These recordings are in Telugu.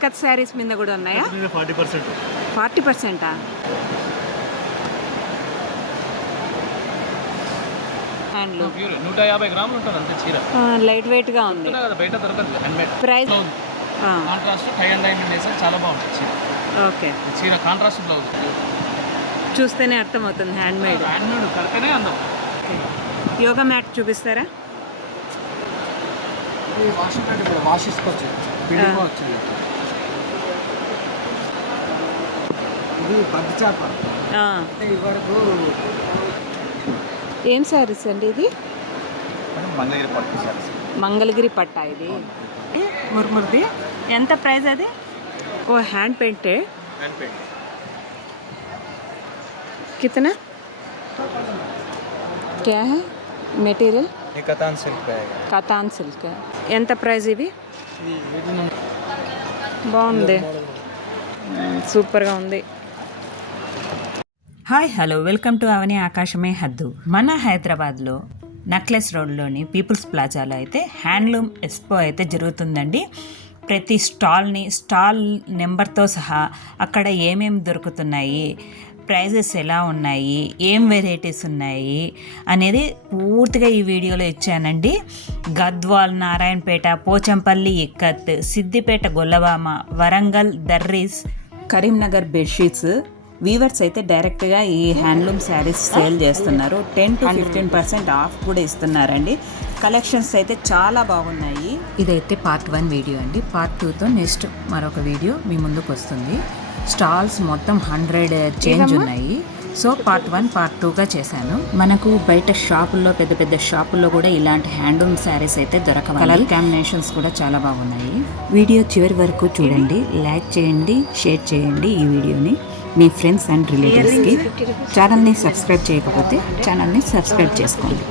ఇక్కత్ శారీస్ మీద కూడా ఉన్నాయా? 40%. 40%. హ్యాండ్లూమ్ 150 గ్రాములు ఉంటుంది అంతే చీర. లైట్ వెయిట్గా ఉంది. బయట దొరకదు. Handmade price contrast tie and diamond వేస్తే చాలా బాగుంటుంది చీర. ఓకే, చీర కాంట్రాస్ట్ బ్లౌజ్ చూస్తేనే అర్థమవుతుంది హ్యాండ్మేడ్. హ్యాండ్మేడ్ కలిపినే అందం. యోగా మ్యాట్ చూపిస్తారా? వాష్ చేసుకోవచ్చు. ఇది పద్దు చేప. వరకు ఏం శారీస్ అండి ఇది? మంగళగిరి పట్టు శారీస్. మంగళగిరి పట్ట ఇది. ముర్ముర్ది ఎంత ప్రైస్ అది? ఓ హ్యాండ్ పెయింటెడ్. कितना क्या है material? Katan silk. Katan silk. ఎంత ప్రైస్ ఇవి? బాగుంది, సూపర్గా ఉంది. హాయ్ హలో, వెల్కమ్ టు అవని ఆకాశమే హద్దు. మన హైదరాబాద్లో నక్లెస్ రోడ్లోని పీపుల్స్ ప్లాజాలో అయితే హ్యాండ్లూమ్ ఎక్స్పో అయితే జరుగుతుందండి. ప్రతి స్టాల్ నెంబర్తో సహా అక్కడ ఏమేమి దొరుకుతున్నాయి, ప్రైజెస్ ఎలా ఉన్నాయి, ఏం వెరైటీస్ ఉన్నాయి అనేది పూర్తిగా ఈ వీడియోలో ఇచ్చానండి. గద్వాల్, నారాయణపేట, పోచంపల్లి ఇక్కత్, సిద్దిపేట గొల్లవామ, వరంగల్ దర్రీస్, కరీంనగర్ బెడ్షీట్స్ వీవర్స్ అయితే డైరెక్ట్గా ఈ హ్యాండ్లూమ్ శారీస్ సేల్ చేస్తున్నారు. 10 to 15% ఆఫ్ కూడా ఇస్తున్నారండి. కలెక్షన్స్ అయితే చాలా బాగున్నాయి. ఇదైతే పార్ట్ 1 వీడియో అండి. పార్ట్ 2తో నెక్స్ట్ మరొక వీడియో మీ ముందుకు వస్తుంది. స్టాల్స్ మొత్తం 100 చేంజ్ ఉన్నాయి. సో పార్ట్ 1 పార్ట్ 2గా చేశాను. మనకు బయట షాపుల్లో, పెద్ద పెద్ద షాపుల్లో కూడా ఇలాంటి హ్యాండ్లూమ్ శారీస్ అయితే దొరకవు. కలర్ కాంబినేషన్స్ కూడా చాలా బాగున్నాయి. వీడియో చివరి వరకు చూడండి, లైక్ చేయండి, షేర్ చేయండి ఈ వీడియోని మీ ఫ్రెండ్స్ అండ్ రిలేటివ్స్కి. ఛానల్ని సబ్స్క్రైబ్ చేయకపోతే ఛానల్ని సబ్స్క్రైబ్ చేసుకోండి.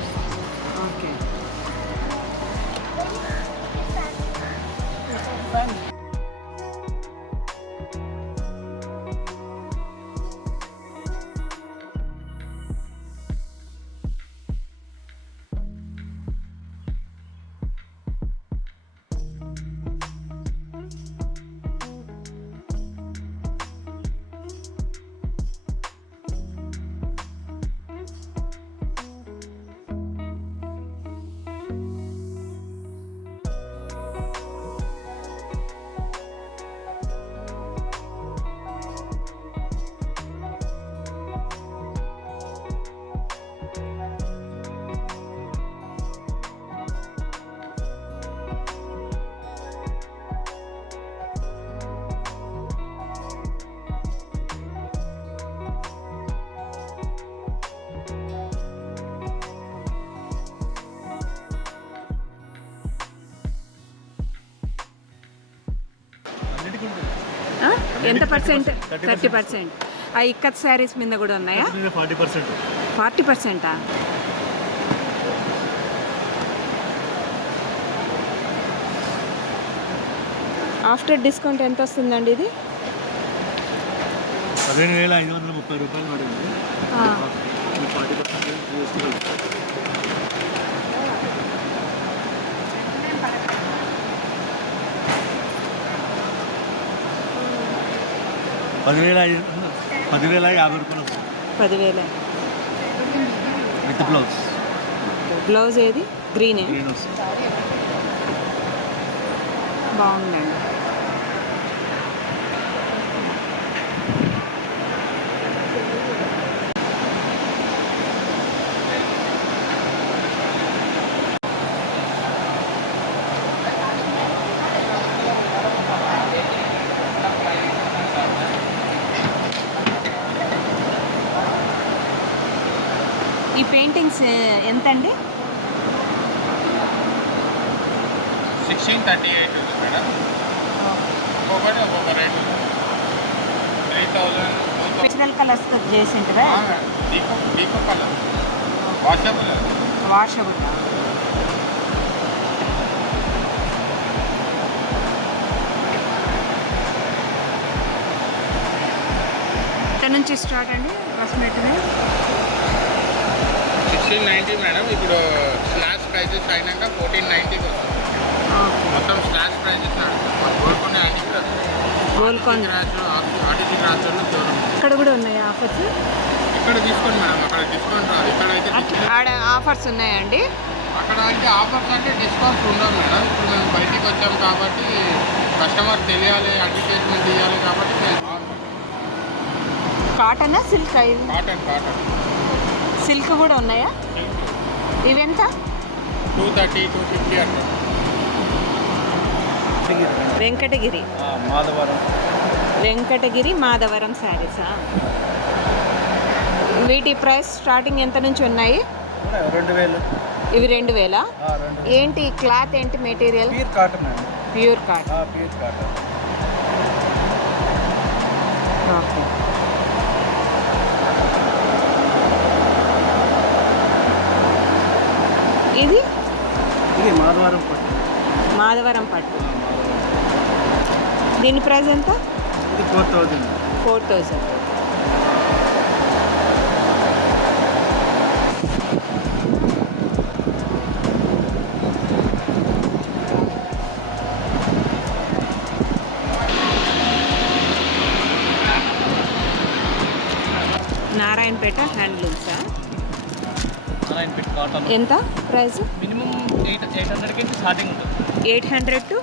ఎంత పర్సెంట్? 30%. ఆ ఇక్కత్ శారీస్ మీద కూడా ఉన్నాయా? 40%. 40%. ఆఫ్టర్ డిస్కౌంట్ ఎంత వస్తుందండి ఇది? 15,530 రూపాయలు పడింది. 40% GST. 10,050 రూపాయలు. 10,000 విత్ బ్లౌజ్. బ్లౌజ్ ఏది? గ్రీనే. బాగుందండి. ఈ పెయింటింగ్స్ ఎంత అండి? 1638 మేడం. ఒక్కొక్కటి ఒక్కొక్క రేటు. 3,000. నేచురల్ కలర్స్తో చేసింటివా? Deep colour washable. ఎక్కడి నుంచి స్టార్ట్ అండి అప్రాక్సిమేట్గా? 1690 మేడం. ఇప్పుడు స్లాష్ ప్రైజెస్ అయినాక 1490 వస్తుంది. మొత్తం స్లాష్ ప్రైజెస్ నడుస్తుంది. కోరుకునే అన్ని కూడా గోల్కొండ ఆర్టీసీ ట్రాన్స్ఫర్లో షోరూమ్. ఇక్కడ కూడా ఉన్నాయి ఆఫర్స్. ఇక్కడ తీసుకోండి మేడం, అక్కడ డిస్కౌంట్ రాదు. ఇక్కడ అయితే ఆడ ఆఫర్స్ ఉన్నాయండి. అక్కడ అయితే ఆఫర్స్ అంటే డిస్కౌంట్స్ ఉండవు మేడం. ఇప్పుడు మేము బయటికి వచ్చాం కాబట్టి కస్టమర్ తెలియాలి, అడ్వర్టైజ్మెంట్ ఇవ్వాలి కాబట్టి కాటనా సిల్క్? ఇవి కాటన్ సిల్క్ కూడా ఉన్నాయా? ఇవెంత? 230, 250 అంటే. వెంకటగిరి మాధవరం శారీసా? వీటి ప్రైస్ స్టార్టింగ్ ఎంత నుంచి ఉన్నాయి? 2000. ఇవి 2000. ఏంటి క్లాత్ ఏంటి మెటీరియల్? ప్యూర్ కాటన్ అండి. Pure cotton. Pure cotton. Okay. ఇది మాధవరం పట్టు. దీని ప్రైస్ ఎంత? ఇది 4000. 4000. నారాయణపేట హ్యాండ్లూమ్సా? నారాయణపేట కాటన్. ఎంత ప్రైస్? మినిమం 800కి స్టార్టింగ్ ఉంటుంది. 800 to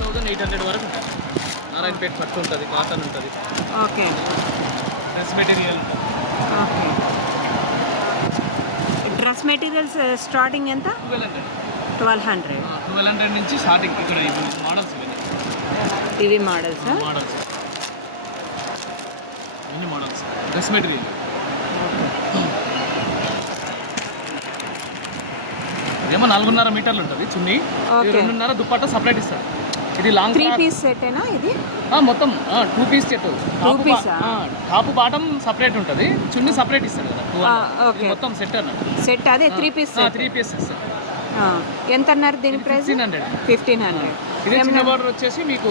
6800 వరకు ఉంటుంది. నారాయణపేట పట్టు ఉంటుంది, కాటన్ ఉంటుంది, ఓకే. డ్రెస్ మెటీరియల్ ఉంటుంది. ఓకే. డ్రెస్ మెటీరియల్స్ స్టార్టింగ్ ఎంత? 1200. 1200. 1200 నుంచి స్టార్టింగ్. ఇక్కడ ఇప్పుడు మోడల్స్ ఇవి మోడల్సా? మోడల్స్ ఇన్ని మోడల్స్ డ్రెస్ మెటీరియల్. ఇదేమో 4.5 మీటర్లు ఉంటుంది చున్నీ. ఓకే. 2.5 దుప్పట్టా సపరేట్ ఇస్తారు. ఇది లాంగ్ 3 పీస్ సెట్టేనా ఇది? మొత్తం 2 పీస్ సెట్. 2 పీసా? టాప్ బాటమ్ సపరేట్ ఉంటుంది, చున్నీ సపరేట్ ఇస్తారు కదా. ఓకే. ఇది మొత్తం సెట్ అన్నమాట. సెట్ అదే 3 పీస్. 3 పీస్ ఇస్తారు. ఎంత అన్నారు దీని ప్రైస్? 1500. 1500. ఇది చిన్న బార్డర్ వచ్చేసి మీకు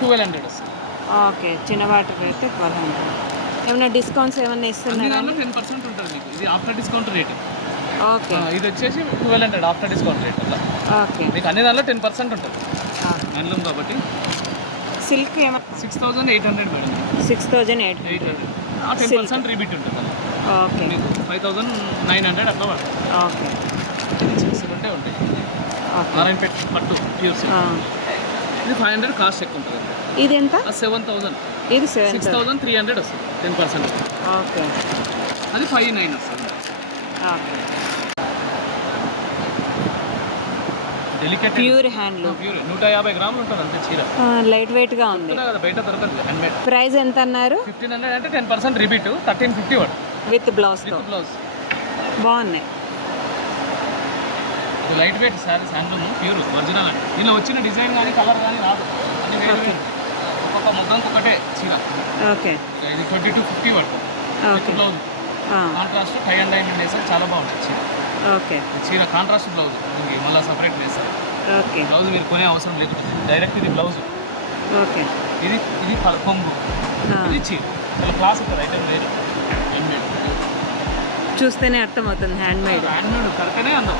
1200 వస్తుంది. ఓకే. చిన్న వాటర్ అయితే 1200. ఏమైనా డిస్కౌంట్స్ ఏమైనా ఇస్తున్నారా? దానిలో 10% ఉంటుంది మీకు. ఇది ఆఫ్టర్ డిస్కౌంట్ రేట్. ఓకే. ఇది వచ్చేసి 1200 ఆఫ్టర్ డిస్కౌంట్ రేట్ అలా. ఓకే. మీకు అన్ని దానిలో 10% ఉంటుంది. హ్యాండ్లూమ్ కాబట్టి. సిల్క్ ఏమైనా 6800 మేడం. 6800. 10% రీబీట్ ఉంటుంది అలా. ఓకే. మీకు 5900 అట్లా పడుతుంది. ఓకే. ఉంటే ఉంటాయి. ఓకే. నారాయణపేట పట్టు ప్యూర్ సిల్క్. ఇది 500 కాస్ట్ ఎక్కువ ఉంటుంది. ఇది ఎంత? 7000. ఇది 6300 వస్తుంది 10%. ఓకే. అది 59 వస్తుంది. Okay. Delicate pure handloom. Pure 150 గ్రాములు ఉంటుంది అంతే చీర. లైట్ వెయిట్గా ఉంది కదా, బయట దొరకదు హ్యాండ్మేడ్. ప్రైస్ ఎంత అన్నారు? 1500 అంటే 10% రిబీట్. 1350 పడుతుంది విత్ బ్లౌజ్తో. With blouse. బాగున్నాయి. ఇది light weight saris handloom pure original అండి. ఇలా వచ్చిన డిజైన్ కానీ కలర్ కానీ రాదు. అన్ని వేరే వేరే. ఒక్కొక్క ముద్దంకి ఒకటే చీర. ఓకే. ఇది 20 to 50 పడుతుంది with blouse. Contrast tie and diamond వేసారు, చాలా బాగుంటుంది చీర. ఓకే. చీర కాంట్రాస్ట్ బ్లౌజ్ మళ్ళీ సపరేట్ వేస్తారు. ఓకే. బ్లౌజ్ మీరు కొనే అవసరం లేదు, డైరెక్ట్ ఇది బ్లౌజ్. ఓకే. ఇది కొంగు. ఇది చీర. ఇలా క్లాస్ ఉంటుంది ఐటమ్ వేరు. హ్యాండ్మేడ్ చూస్తేనే అర్థమవుతుంది హ్యాండ్మేడ్. హ్యాండ్మేడ్ కరెక్ట్నే అందం.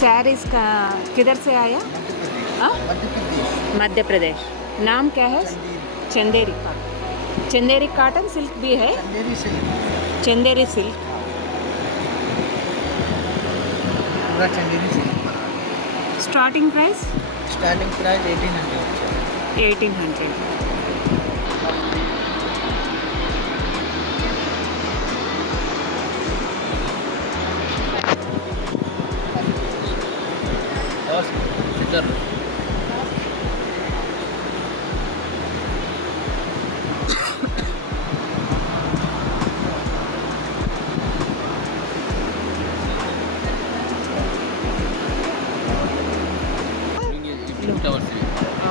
सैरीज का किधर से आया? मध्य प्रदेश. नाम क्या है? Chanderi cotton. Chanderi cotton silk भी है. चंदेरी सिल्क. पूरा चंदेरी सिल्क. Starting price 1800. 1800. इधर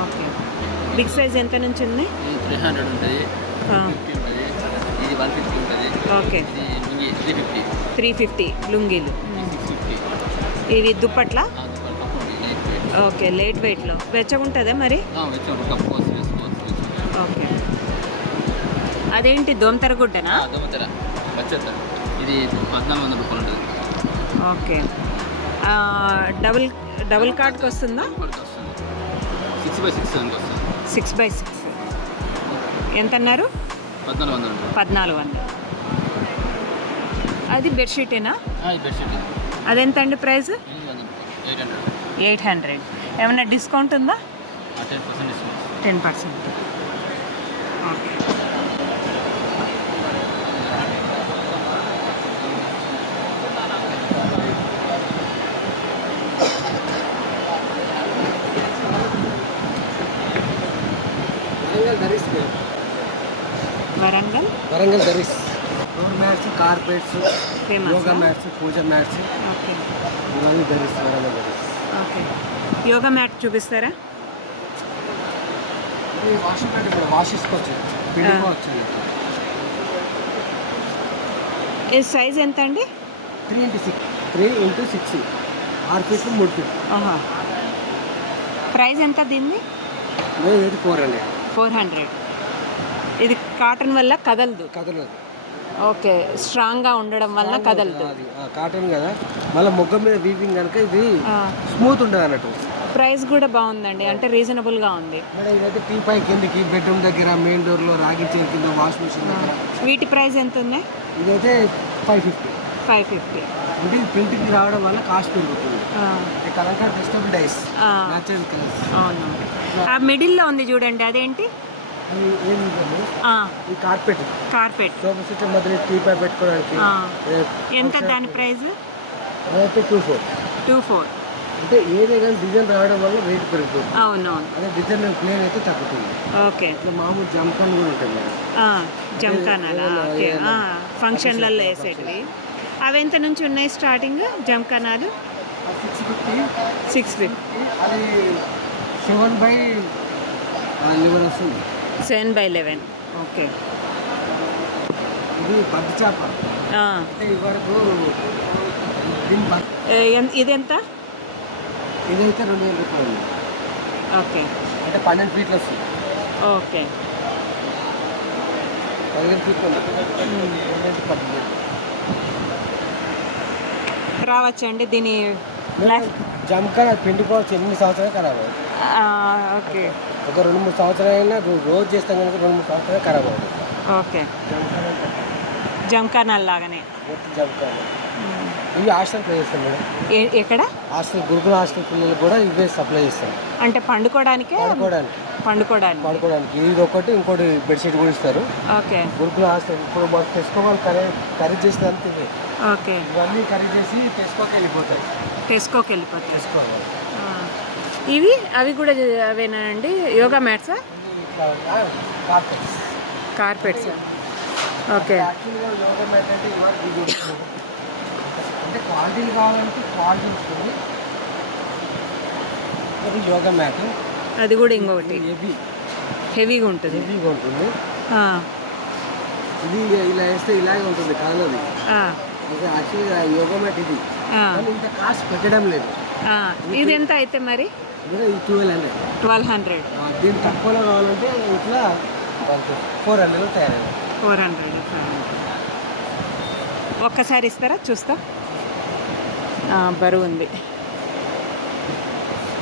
ఓకే. బిగ్ సైజ్ ఎంత నుంచి ఉన్నాయి? 300 ఉంటుంది, 50 ఉంటుంది, ఇది 150 ఉంటుంది. ఓకే. ఇది 350. 350 లుంగీలు. 650. ఇవి దుప్పట్ల. ఓకే, లైట్ వెయిట్లో వెచ్చగా ఉంటుందా మరి? కప్పు వేసుకోవచ్చు. ఓకే, అదేంటి దోమతెర గుడ్డనా? దోమతెర వచ్చేస్తా. ఇది 1400 రూపాయలు ఉంటుంది. ఓకే, డబుల్ కార్డ్కి వస్తుందా? 6x6 అని వస్తుంది. 6x6 ఎంత అన్నారు? 1400. 1400. అది బెడ్షీటేనా? ఈ బెడ్షీట్ అదెంత అండి ప్రైస్? 800. 800. ఏమైనా డిస్కౌంట్ ఉందా? 10% discount. 10%. Okay, Warangal dhurries floor mats, carpets, famous. Yoga mats, puja mats, okay ఇవన్నీ dhurries, Warangal dhurries. Okay, yoga mat చూపిస్తారా? ఇది వాషింగ్ మ్యాట్ కూడా వాష్ చేసుకోవచ్చు, పిండుకోవచ్చు. ఈ సైజ్ ఎంత అండి? 3x6 6 ఫీట్లు 3 ఫీట్లు. ప్రైస్ ఎంత దీన్ని? ఇది 400. 400. ఇది కాటన్ వల్ల కదలదు? కదలదు. ఓకే, స్ట్రాంగ్గా ఉండడం వల్ల కదలదు. అది కాటన్ కదా, మళ్ళీ మొగ్గ మీద వీవింగ్ కనుక ఇది స్మూత్ ఉంటుంది అన్నట్టు. ప్రైస్ కూడా బాగుందండి, అంటే రీజనబుల్గా ఉంది. మేడం ఇదైతే టీ పై కిందకి, బెడ్రూమ్ దగ్గర, మెయిన్ డోర్లో, రాగి చైర్ కింద, వాష్ మిషన్ దగ్గర. వీటి ప్రైస్ ఎంత ఉంది? ఇదైతే 550. 550. అంటే ఇది ప్రింటింగ్ రావడం వల్ల కాస్ట్ పెరుగుతుంది. Kalamkari vegetable dice, natural colours. అవును, ఆ మిడిల్లో ఉంది చూడండి, అదేంటి? అది ఏమి ఈ కార్పెట్ సోఫా సెట్ మధ్యలో టీ పై పెట్టుకోవడానికి. ఎంత దాని ప్రైస్? అదైతే 24. 24. అంటే ఏదే కానీ డిజైన్ రావడం వల్ల రేట్ పెరుగుతుంది. అవునవును. అదే డిజైన్ ప్లేన్ అయితే తగ్గుతుంది. ఓకే, ఇట్లా మామూలు జంకాన్ కూడా ఉంటుంది మేడం. జంకానాలా? ఓకే, ఫంక్షన్లలో వేసేటివి. అవి ఎంత నుంచి ఉన్నాయి స్టార్టింగ్ జంకానాలు? 650. అది 7/11 వస్తుంది. 7/11. ఓకే, ఇది బద్ద చేప. అంటే ఇవరకు ఇదెంత? ఇదైతే 2000 రూపాయలు. ఓకే, అంటే 12 ఫీట్లు వస్తుంది. ఓకే, 15 ఫీట్లు 15. రావచ్చండి దీని జంకాన్ అది పిండిపోవచ్చు, ఎన్ని సంవత్సరాలు ఖరాబ్ అవుతుంది. ఓకే, ఒక 2-3 సంవత్సరాలు అయినా రోజు చేస్తాం కనుక 2-3 సంవత్సరాలు ఖరాబ్ అవుతుంది. ఓకే, జంకానాల్ లాగానే జంకాన్. ఇవి హాస్టల్ ప్లే చేస్తాం మేడం. ఎక్కడ? హాస్టల్, గురుకుల హాస్టల్ పిల్లలు కూడా ఇవే సప్లై చేస్తాం. అంటే పండుకోవడానికి? ఇది ఒకటి, ఇంకోటి బెడ్షీట్ కూడా ఇస్తారు. ఓకే, గురుకుల హాస్టల్. ఇప్పుడు మాకు తెచ్చుకోవాలి, ఖరీదు చేసిన అంతే. ఓకే, ఇవన్నీ ఖరీదు చేసి టెస్కోకి వెళ్ళిపోతాయి. తెచ్చుకోవాలి. ఇవి అవి కూడా అవేనా అండి? యోగా మ్యాట్సా? కార్పెట్స్. ఓకే, యాక్చువల్గా యోగా మ్యాట్ అంటే ఇవాళ అంటే క్వాలిటీలు కావాలంటే క్వాలిటీ వస్తుంది. ఇది యోగా మ్యాట్. అది కూడా ఇంకొకటి హెవీగా ఉంటుంది. ఇది ఇలా వేస్తే ఇలాగే ఉంటుంది, కదలది. యాక్చువల్గా యోగా మ్యాట్ ఇది ఇంత కాస్ట్ పెట్టడం లేదు. ఇది ఎంత అయితే మరి? 1200. దీని తక్కువలో కావాలంటే ఇట్లా 400 తయారైంది. 400. ఒక్కసారి ఇస్తారా? చూస్తా. బరువు ఉంది.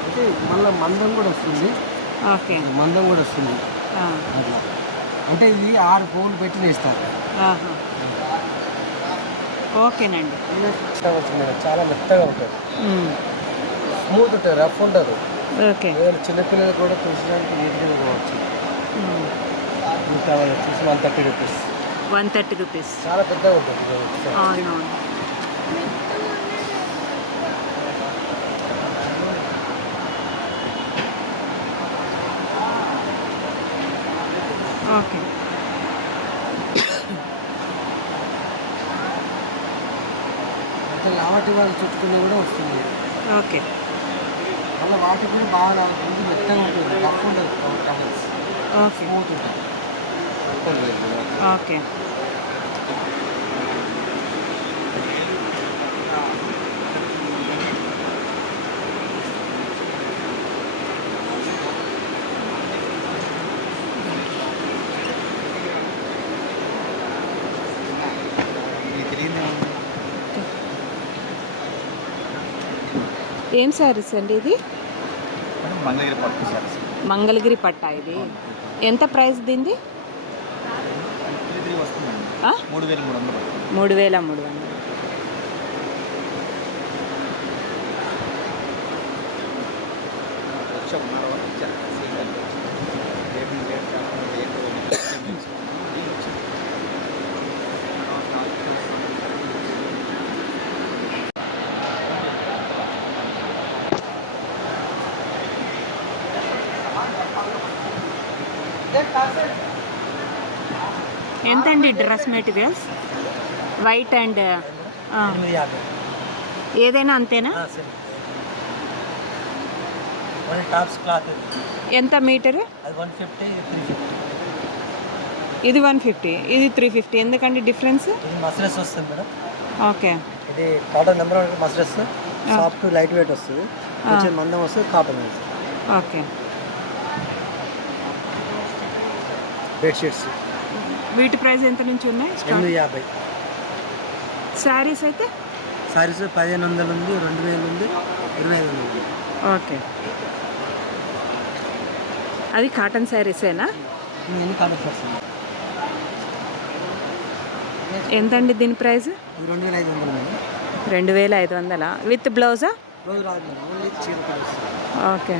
అంటే మళ్ళీ మందం కూడా వస్తుంది. ఓకే, మందం కూడా వస్తుంది. అట్లా అంటే ఇది 6 పోగులు పెట్టి వేస్తారు. ఓకేనండి. చాలా మెత్తగా ఉంటుంది, స్మూత్ ఉంటుంది, రఫ్ ఉంటుంది. ఓకే, చిన్నపిల్లలు కూడా చూసడానికి నీట్గా పోవచ్చు. చూసి 130 రూపీస్. 130 రూపీస్. చాలా పెద్దగా ఉంటుంది. అవునవును. ఓకే, అంటే లావటి వాళ్ళు చుట్టుకుని కూడా వస్తుంది. ఓకే, మళ్ళీ వాటి కూడా బాగా మెత్తగా ఉంటుంది, రఫ్ ఉండదు. టవల్స్ ఓకే, స్మూత్ ఉంటుంది. ఓకే. ఏం శారీస్ అండి ఇది? మంగళగిరి పట్టు సారీస్. మంగళగిరి పట్టా ఇది. ఎంత ప్రైస్ దీనిది? 3 వస్తుందండి. 3300. 3300. వచ్చి ఉన్నారు వాళ్ళు ఇచ్చారు. ఎంతండి డ్రెస్ మెటీరియల్స్? వైట్ అండ్ ఏదైనా అంతేనా? టాప్స్ క్లాత్ ఎంత మీటరు? అది 150, 350. ఇది 150, ఇది 350. ఎందుకండి డిఫరెన్స్? ఇది మస్రస్ వస్తుంది మేడం. ఓకే. ఇది కాటన్ నెంబర్ 1 మస్రస్, సాఫ్ట్ లైట్ వెయిట్ వస్తుంది, కొంచెం మందం వస్తుంది, కాటన్ వస్తుంది. ఓకే. బెడ్షీట్స్ వీటి ప్రైస్ ఎంత నుంచి ఉన్నాయి? 850. శారీస్ అయితే సారీస్ 1500 ఉంది, 2000 ఉంది, 2500 ఉంది. ఓకే. అది కాటన్ శారీసేనా? ఇవన్నీ కాటన్ వస్తుంది. ఎంతండి దీని ప్రైస్? 2500 మేడం. 2500 విత్ బ్లౌజా? రోజు రాదు మేడం, ఓన్లీ చీర వస్తుంది. ఓకే.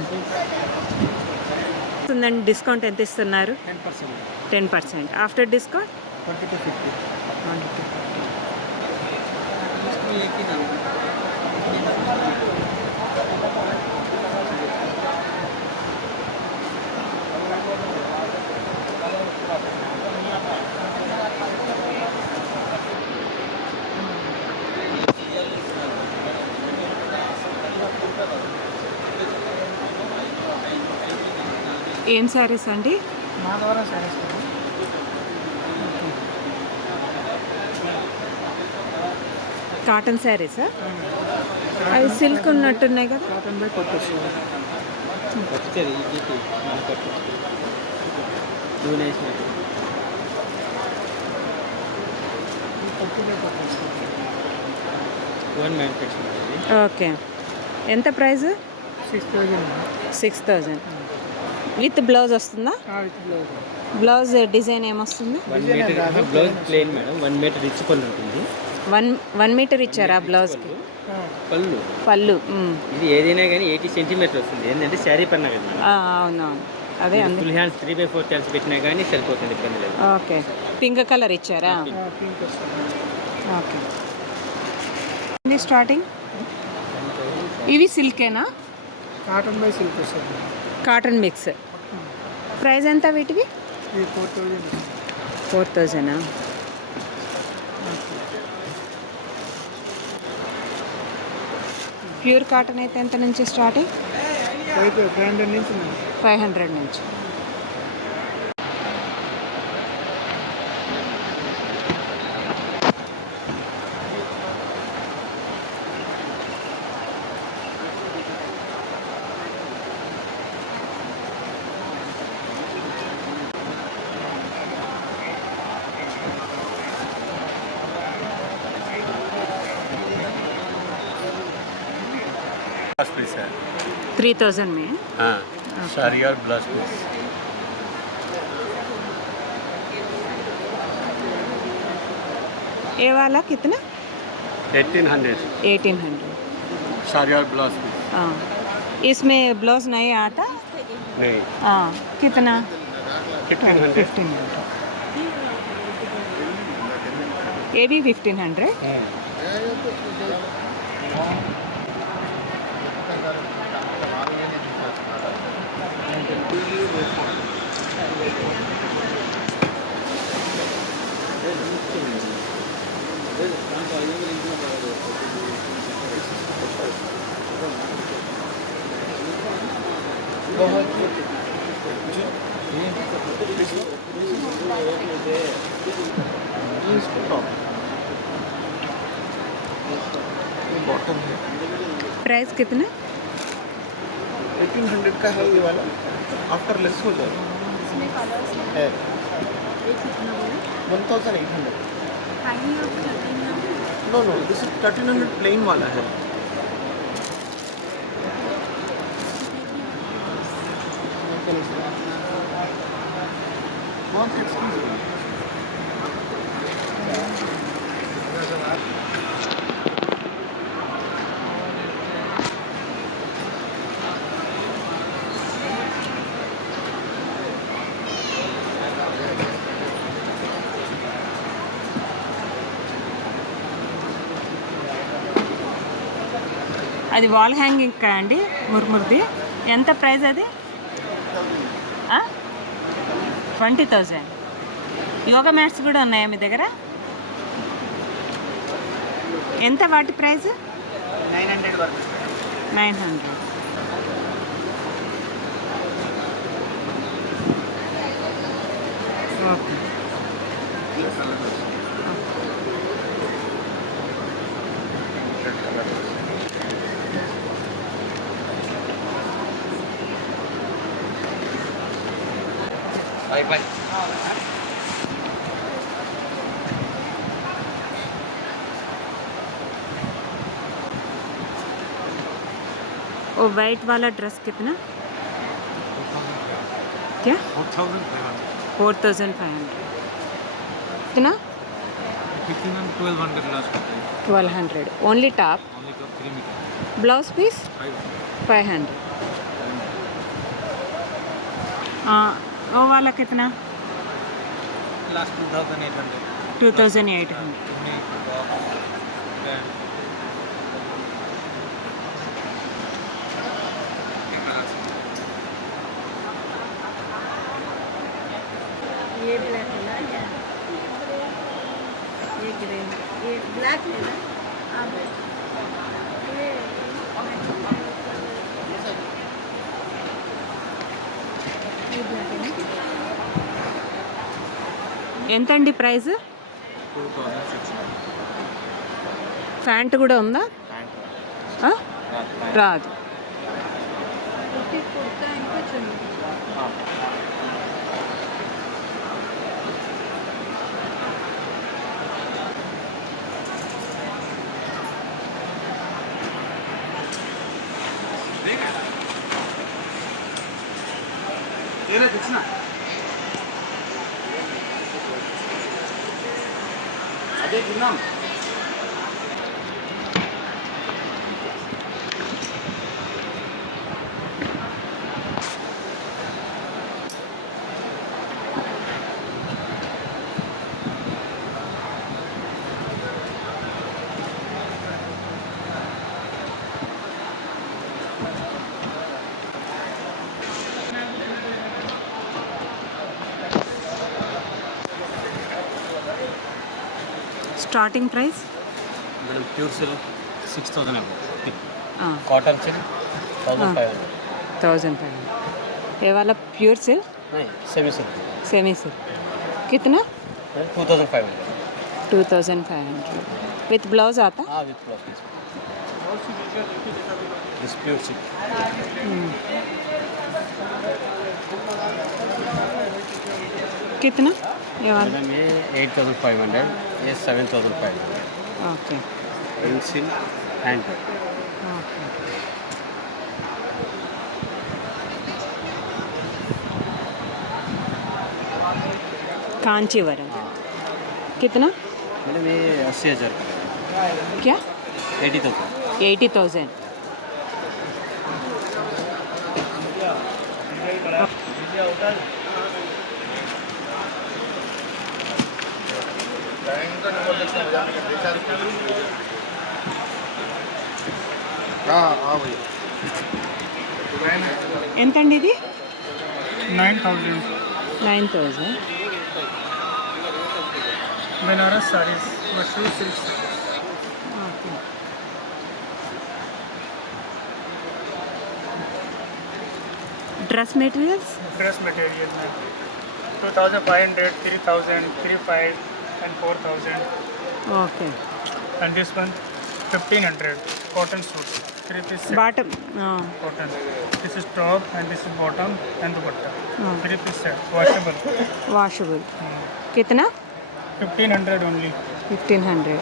ఉందండి. డిస్కౌంట్ ఎంత ఇస్తున్నారు? 10%. 10%. After discount 20 to 50. 20 to 50. ఏం శారీస్ అండి? మాధవరం సారీస్. కాటన్ శారీసా? అవి సిల్క్ ఉన్నట్టున్నాయి కదా. కాటన్ బై కొట్టేస్తుంది. ఓకే. ఎంత ప్రైస్? 6000. 6000 విత్ బ్లౌజ్ వస్తుందా? బ్లౌజ్ డిజైన్ ఏమొస్తుంది? 1 metre blouse plain madam. 1 metre rich పళ్ళు ఉంటుంది. 1 మీటర్ ఇచ్చారా బ్లౌజ్కి? పళ్ళు పళ్ళు. ఇది ఏదైనా కానీ 80 సెంటీమీటర్ వస్తుంది. ఏంటంటే శారీ పన్నా కదా మేడం. అవునవును. అదే అండి. ఫుల్ హ్యాండ్స్ 3/4 కలిసి పెట్టినా కానీ సరిపోతుంది, ఇబ్బంది లేదు. ఓకే. పింక్ కలర్ ఇచ్చారా? ఓకే. స్టార్టింగ్ ఇవి సిల్కేనా? కాటన్ బై సిల్క్ వస్తుంది. Cotton mix. ప్రైస్ ఎంత వీటికి? 4000. 4000. ప్యూర్ కాటన్ అయితే ఎంత నుంచి స్టార్టింగ్? 500 నుంచి 500 నుంచి. ब्लाउज पीस है. 3000 में. हाँ, साड़ी और ब्लाउज पीस. ये वाला कितना? 1800. 1800. साड़ी और ब्लाउज पीस. हाँ. इसमें ब्लाउज नहीं आता? नहीं. हाँ. कितना? 1500. 1500. ये भी 1500. प्राइस कितना? 1800 का है ये वाला. आफ्टर लेस हो जाएगा. इसमें कलर्स है. ये कितना बोला? 1800. Hanging of 1300. No no, this is 1300 plain वाला है. అది వాల్ హ్యాంగింగ్ అండి, మురుమురుది. ఎంత ప్రైస్ అది? 20,000. యోగా మ్యాట్స్ కూడా ఉన్నాయా మీ దగ్గర? ఎంత వాటి ప్రైస్? 900 వరకు. 900. ఓకే. అయిపోయి वो वाइट वाला ड्रेस कितना? क्या? 4,500. कितना? 1200 last 1,200. Only top. Only 3 metre blouse piece 500. वो वाला कितना? లాస్ట్ 2800. 2,800. ये ब्लैक है ना, ये ग्रे, ये ब्लैक है ना। हाँ, ये ब्लैक है ना। ఎంతండి ప్రైస్? 2600 ప్యాంట్ కూడా ఉందా? ఆ? రాదు. कुर्ता इनको चुन्नी। ఏరే తెచ్చినా అదే తిన్నాం. Starting price? Madam pure silk 6000 cotton silk 1500. 1,500. ये वाला प्योर सिल्क? नहीं, सेमी सिल्क सेमी सिल्क कितना? 2500. 2,500. विथ ब्लाउज आता? हाँ, with blouse piece. This pure silk. कितना ये वाला? मैडम ये 8500, ये 7500. Okay. Pencil hand. Okay. Kanchivaram कितना? मैडम ये 80,000 का. क्या? 80,000. 80,000. ఎంతండి ఇది? 9,000 9,000. Banaras saris mushroom silk. Okay. Dress materials? Dress material में 2,500, 3,000, 3,500 and 4,000. Okay. And this one 1,500 cotton suit, 3-piece set bottom cotton. This is top and this is bottom and dupatta. Oh. 3-piece set, washable. Washable. కిतना? 1,500 only. 1,500.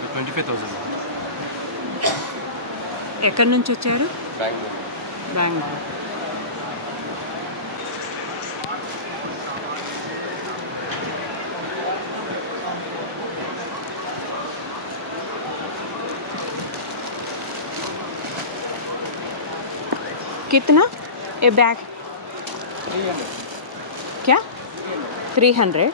25,000. ఎక్కడి నుంచి వచ్చారు? Bangalore. బెంగళూరు. कितना ये बैग? क्या 300?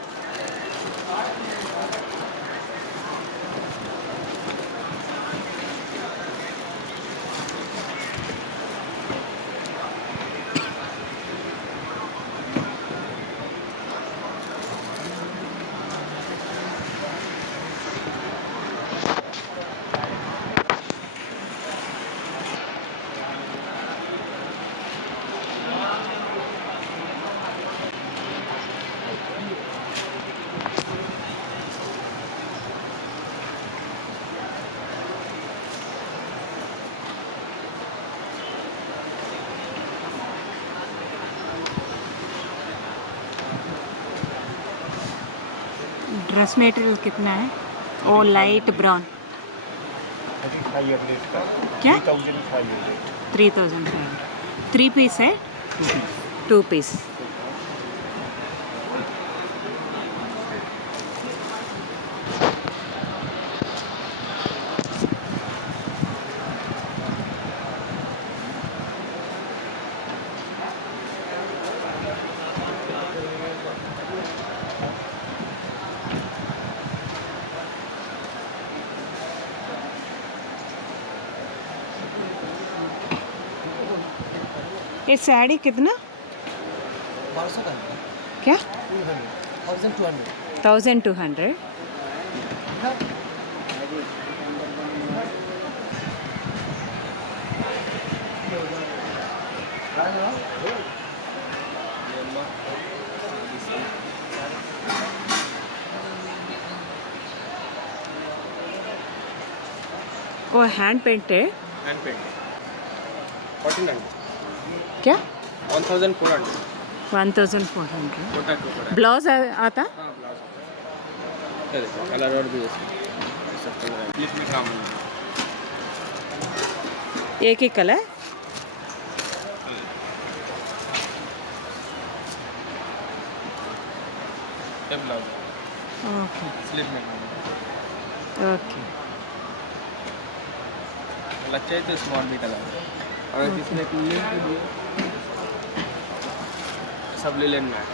ड्रेस मटेरियल कितना है? ओ लाइट ब्राउन. 500 का. क्या? 3,500. 3,500. 3 पीस है? 2 पीस. ये साड़ी कितना? 1200 का. क्या? 1200. 1,200. वो हैंड पेंट है Hand paint. 1,400. क्या? 1,400. 1,400. कोटा को पड़ा. ब्लाउज आता? हाँ ब्लाउज. ये देखो कलर और भी इसमें. ये सब कलर है. इसमें काम है. एक ही कलर? ये ब्लाउज. ओके स्लीव में काम है. ओके. अच्छा है तो स्मॉल भी कलर है. अगर किसी ने लिलन के लिए सब लिलन में है.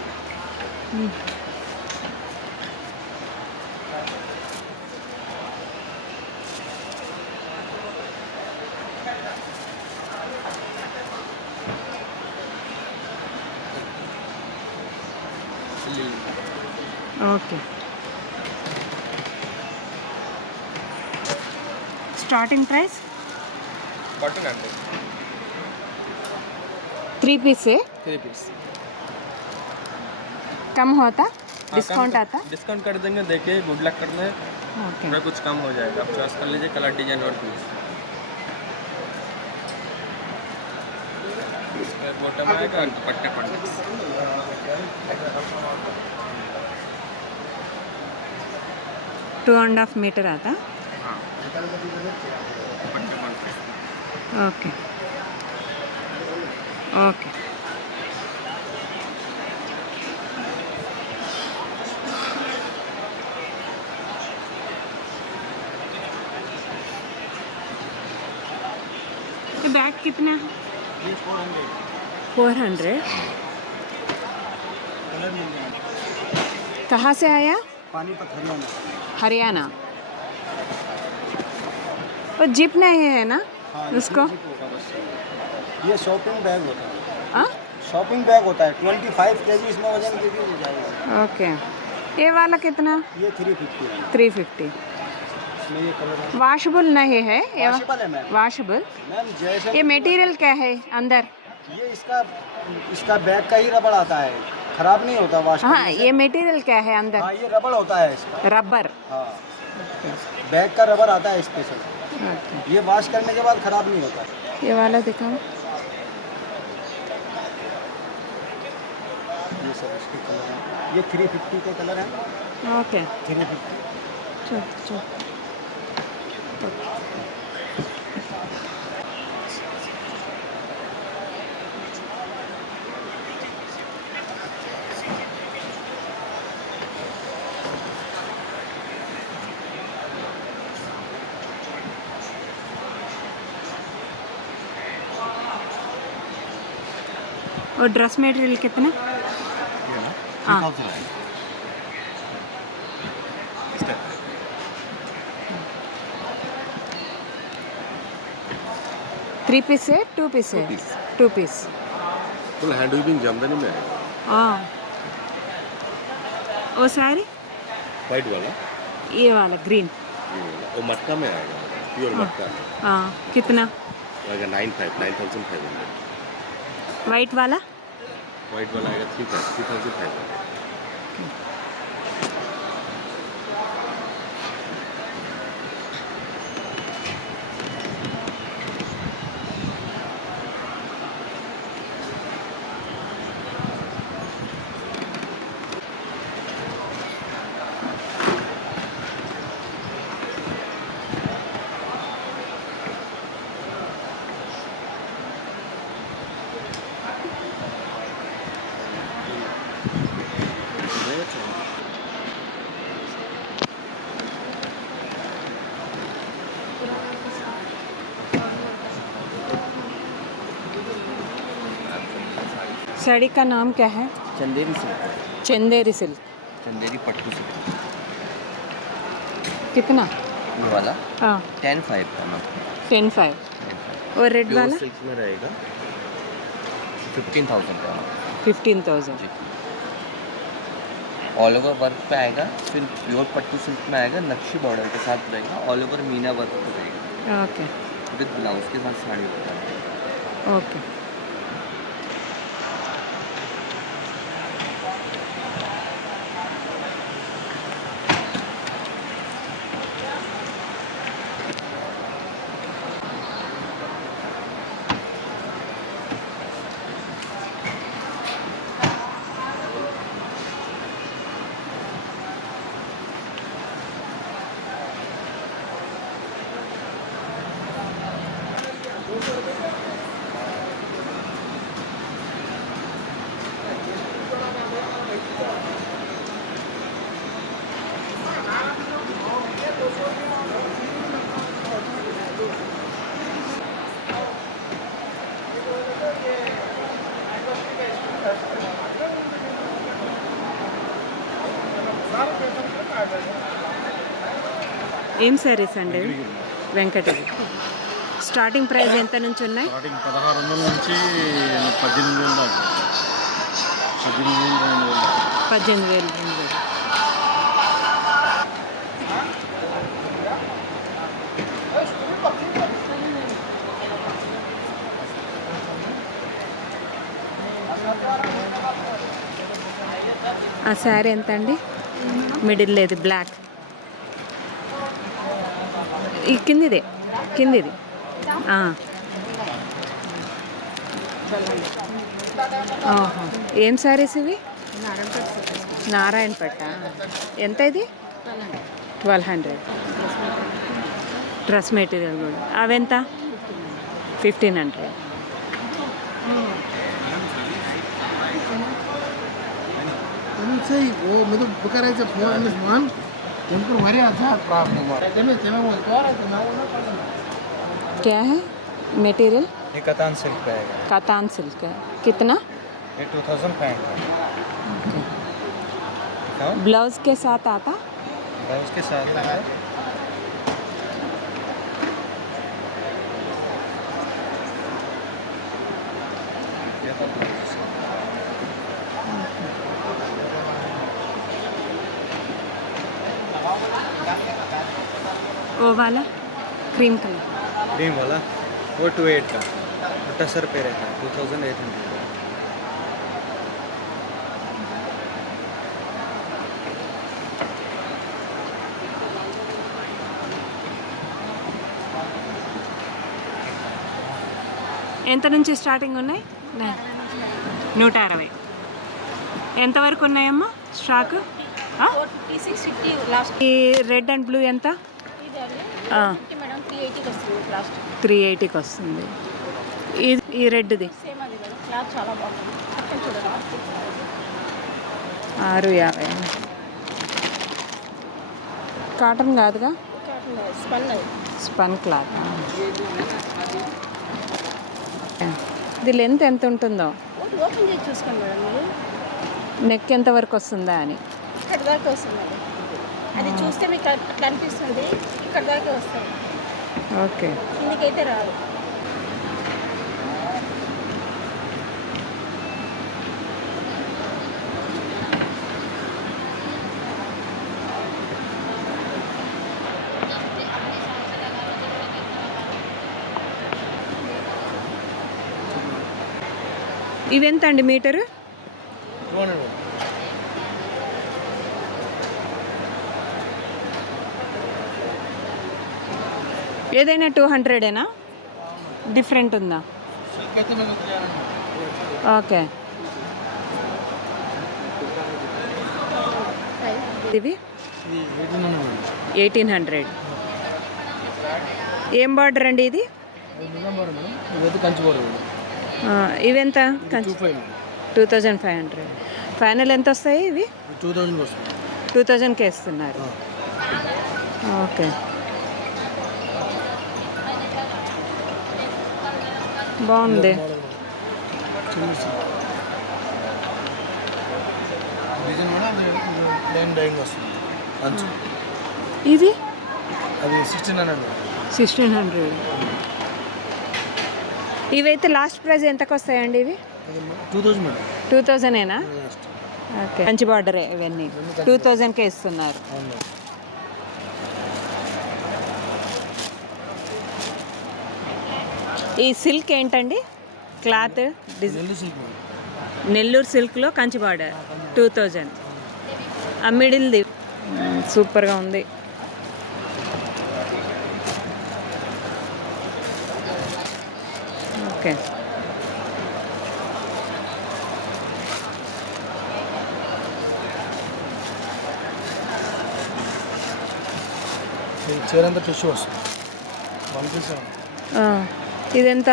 Linen. Okay. Starting price? 1,400. 3 piece है? 3 पीस. कम होता? डिस्काउंट आता? डिस्काउंट कर देंगे. देखिए गुड लक करना है. ओके. थोड़ा कुछ कम हो जाएगा. आप चॉइस कर लीजिए कलर डिजाइन और पीस. इसमें बॉटम आएगा और दुपट्टा कॉन्टेक्स. 2.5 मीटर आता? हाँ दुपट्टा कॉन्टेक्स. Okay okay. ये बैग कितना है? 400. कहाँ से आया? पानीपत हरियाणा. हरियाणा. वो जिप नहीं है ना उसको? ये शॉपिंग बैग होता है. हाँ? शॉपिंग बैग होता है. 25 kg इसमें वजन के भी हो जाएगा. ओके. ये वाला कितना? ये 350 है. 350. इसमें ये कलर है. वॉशेबल नहीं है? वॉशेबल है मैम. वॉशेबल. मैम जैसे ये मटेरियल क्या है अंदर? ये इसका बैग का ही रबड़ आता है. खराब नहीं होता वॉश हाँ करने से. ये मटेरियल क्या है अंदर? हाँ ये रबड़ होता है इसका. रबर. हाँ बैग का रबड़ आता है स्पेशल. ओके. ये वॉश करने के बाद खराब नहीं होता. ये वाला दिखाओ. ये सब इसके कलर हैं. ये 350 के कलर हैं. ओके. 350. चल चल. और ड्रेस मटेरियल कितना? हाँ 3 पीस है 2 पीस है? 2 piece. Full hand weaving Jamdani में आएगा। हाँ वो साड़ी वाइट वाला, ये वाला ग्रीन। वो मटका में आएगा, प्योर मटका हाँ कितना? आएगा 9,500। वाइट वाला? वाइट वाला आएगा 3,500। साड़ी का नाम क्या है? Chanderi silk, Chanderi silk. Chanderi pattu silk. कितना? ये वाला हाँ 10,500 का मैम। 10,500। और रेड वाला? सिल्क में रहेगा 15,000 का। 15,000। ऑल ओवर वर्क पे आएगा, फिर प्योर पट्टू सिल्क में आएगा, नक्शी बॉर्डर के साथ रहेगा, ऑल ओवर मीना वर्क पे रहेगा, ओके विद ब्लाउज के साथ साड़ी होता है। ओके। ఏం సారీస్ అండి వెంకటగిరి? స్టార్టింగ్ ప్రైస్ ఎంత నుంచి ఉన్నాయి? స్టార్టింగ్ 1,600 నుంచి 18,000 దాకా. 18,000 ఆ శారీ ఎంత అండి? మిడిల్ లేదు, బ్లాక్. ఈ కిందిది ఏం శారీస్ ఇవి? నారాయణపట్ట. ఎంత ఇది? 1,200. డ్రెస్ మెటీరియల్ కూడా అవెంత? 1,500. वो मतलब करायचं फोन मान उनको हमारे अच्छा प्रॉब्लम क्या है मटेरियल? ये कतान सिल्क पे आएगा। कातान सिल्क है। कितना? ये 2,500 का। ब्लाउज के साथ आता? ब्लाउज के साथ है। वो वाला क्रीम कलर? क्रीम वाला वो 2,800 का, 28 रुपये रहता है, 2,800। ఎంత నుంచి స్టార్టింగ్ ఉన్నాయి? 160. ఎంతవరకు ఉన్నాయమ్మా స్టాక్? 450-650 లాస్ట్. ఈ రెడ్ అండ్ బ్లూ ఎంత? మేడం 380కి వస్తుంది లాస్ట్. 380కి వస్తుంది. ఈ రెడ్ది సేమ్ అది మేడం, క్లాత్ చాలా బాగుంటుంది. పక్కన చూడండి 650. కాటన్ కాదుగా? స్పన్ అది. Spun cloth. ఇది లెంత్ ఎంత ఉంటుందో? ఓపెన్ చేసి చూసుకోండి మేడం మీరు. నెక్ ఎంత వరకు వస్తుందా అని. ఇక్కడ దాకా వస్తుందండి. అది చూస్తే మీకు అట్లా అనిపిస్తుంది, ఇక్కడ దాకా వస్తుంది, ఓకే. కిందికైతే రాదు. ఇవెంత అండి మీటరు? 200. ఏదైనా 200ఏనా? డిఫరెంట్ ఉందా? ఓకే. ఇవి 1800. ఏం బార్డర్ అండి ఇది? కంచి బోర్డు ఇవెంత? 2500. ఫైనల్ ఎంత వస్తాయి ఇవి? 2000 వస్తుంది. 2000కి వేస్తున్నారు. ఓకే, బాగుంది. డిజైన్ కూడా ప్లెయిన్ డైయింగ్ వస్తుంది. ఇది అది 1600. 1600. ఇవైతే లాస్ట్ ప్రైస్ ఎంతకు వస్తాయండి ఇవి? 2000 మేడం. 2000ఏనా? ఓకే, మంచి బార్డరే ఇవన్నీ. 2000కే ఇస్తున్నారు. ఈ సిల్క్ ఏంటండి క్లాత్? నెల్లూరు సిల్క్లో కంచి బార్డర్ 2000. ఆ మిడిల్ది సూపర్గా ఉంది. ఓకే, చీర అంతా టిష్యూ వస్తుంది. 1 పీస్ ఇదెంత?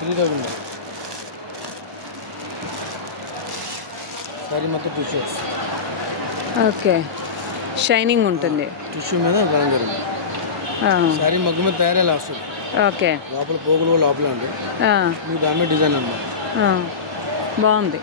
3000. సారీ మొత్తం టిష్యూ వస్తుంది. ఓకే, షైనింగ్ ఉంటుంది. టిష్యూ మీద బ్రాండ్ జరిగింది. సారీ మగ్గు మీద తయారయ్యేలా వస్తుంది. ఓకే, లోపల పోగులు లోపల ఉంటాయి. మీకు దాని మీద డిజైన్ అన్నమాట. బాగుంది.